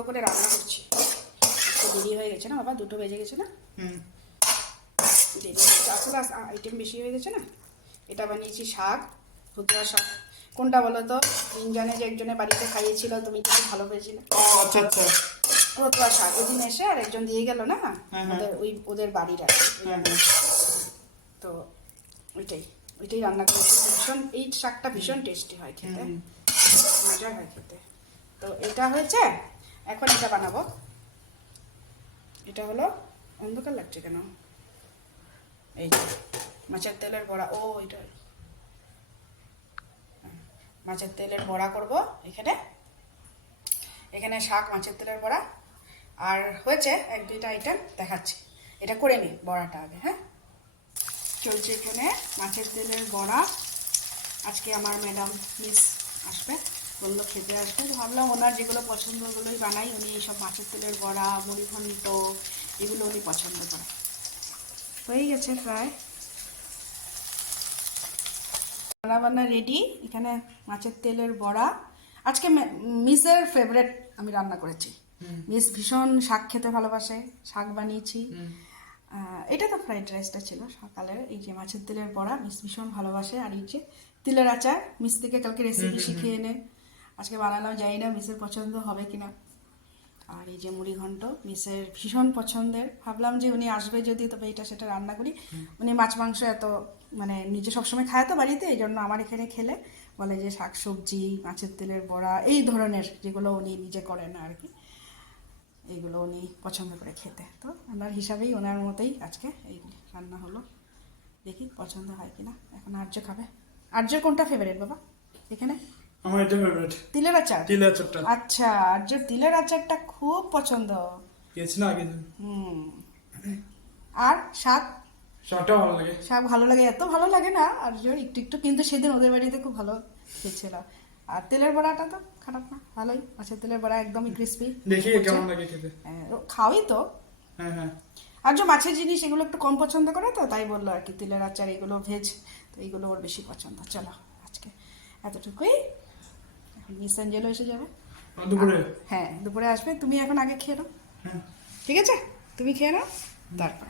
করে রান্না করছি। একটু দেরি হয়ে গেছে না বাবা, 2টো বেজে গেছে না? দেরি হয়েছে আসলে, আইটেম বেশি হয়ে গেছে না। এটা বানিয়েছি শাক, ভুতুয়া শাক। কোনটা বলো তো? তিনজনে যে একজনের বাড়িতে খাইয়েছিল, তুমি কিন্তু ভালো পেয়েছিলে। ও আচ্ছা আচ্ছা। ভুতুয়া শাক ওই দিন এসে আর একজন দিয়ে গেল না, ওদের বাড়ির আর কি। তো ওইটাই ওইটাই রান্না করেছি। ভীষণ, এই শাকটা ভীষণ টেস্টি হয় খেতে, মজা হয় খেতে। তো এটা হয়েছে, এখন এটা বানাবো। এটা হলো, অন্ধকার লাগছে কেন? এই যে মাছের তেলের বড়া। ও এটা মাছের তেলের বড়া করব এখানে। এখানে শাক, মাছের তেলের বড়া, আর হয়েছে 1-2টা আইটেম দেখাচ্ছি। এটা করে নিই বড়াটা আগে। হ্যাঁ, চলছে এখানে মাছের তেলের বড়া। আজকে আমার ম্যাডাম মিস আসবে, বললো খেতে আসবে, তো ভাবলাম ওনার যেগুলো পছন্দ ওগুলোই বানাই। উনি এইসব মাছের তেলের বড়া, মুড়ি ঘন্ট, এগুলো উনি পছন্দ করে। হয়ে গেছে প্রায় রান্না বান্না রেডি। এখানে মাছের তেলের বড়া। আজকে মিসের ফেভারেট আমি রান্না করেছি। মিস ভীষণ শাক খেতে ভালোবাসে, শাক বানিয়েছি। এটা তো ফ্রাইড রাইসটা ছিল সকালের। এই যে মাছের তেলের বড়া মিস ভীষণ ভালোবাসে। আর এই যে তিলের আচার, মিস থেকে কালকে রেসিপি শিখে এনে আজকে বানালাম। জানি না মিসের পছন্দ হবে কিনা। আর এই যে মুড়ি ঘন্ট মিসের ভীষণ পছন্দের। ভাবলাম যে উনি আসবে যদি, তবে এটা সেটা রান্না করি। উনি মাছ মাংস এত মানে নিজে সবসময় খায় তো বাড়িতে, এই জন্য আমার এখানে খেলে বলে যে শাক সবজি, মাছের তেলের বড়া, এই ধরনের যেগুলো উনি নিজে করেন না আর কি, এইগুলো উনি পছন্দ করে খেতে। তো ওনার হিসাবেই, ওনার মতোই আজকে এইগুলি রান্না হলো। দেখি পছন্দ হয় কিনা। এখন আর্য খাবে। আর্যর কোনটা ফেভারিট বাবা এখানে? আমার এটা ফেভারিট, তিলের আচার। তিলের আচারটা। আচ্ছা, আর্যর তিলের আচারটা খুব পছন্দ। খেয়েছি না আগে। আর শাক? শাকটাও ভালো লাগে। শাক ভালো লাগে, এত ভালো লাগে না আর্যর, একটু একটু, কিন্তু সেদিন ওদের বাড়িতে খুব ভালো খেয়েছিল। আর তেলের বড়াটা তো খারাপ না, ভালোই। মাছের তেলের বড়া একদমই ক্রিস্পি। দেখি কেমন লাগে খেতে। খাওয়াই তো। হ্যাঁ হ্যাঁ। আর যে মাছের জিনিস এগুলো একটু কম পছন্দ করে, তো তাই বললো আর কি তিলের আচার, এগুলো ভেজ, তো এইগুলো ওর বেশি পছন্দ। চলো আজকে এতটুকুই। এখন মিস অ্যাঞ্জেলো এসে যাবে দুপুরে। হ্যাঁ, দুপুরে আসবে। তুমি এখন আগে খেয়ে নাও, হ্যাঁ ঠিক আছে? তুমি খেয়ে নাও, তারপর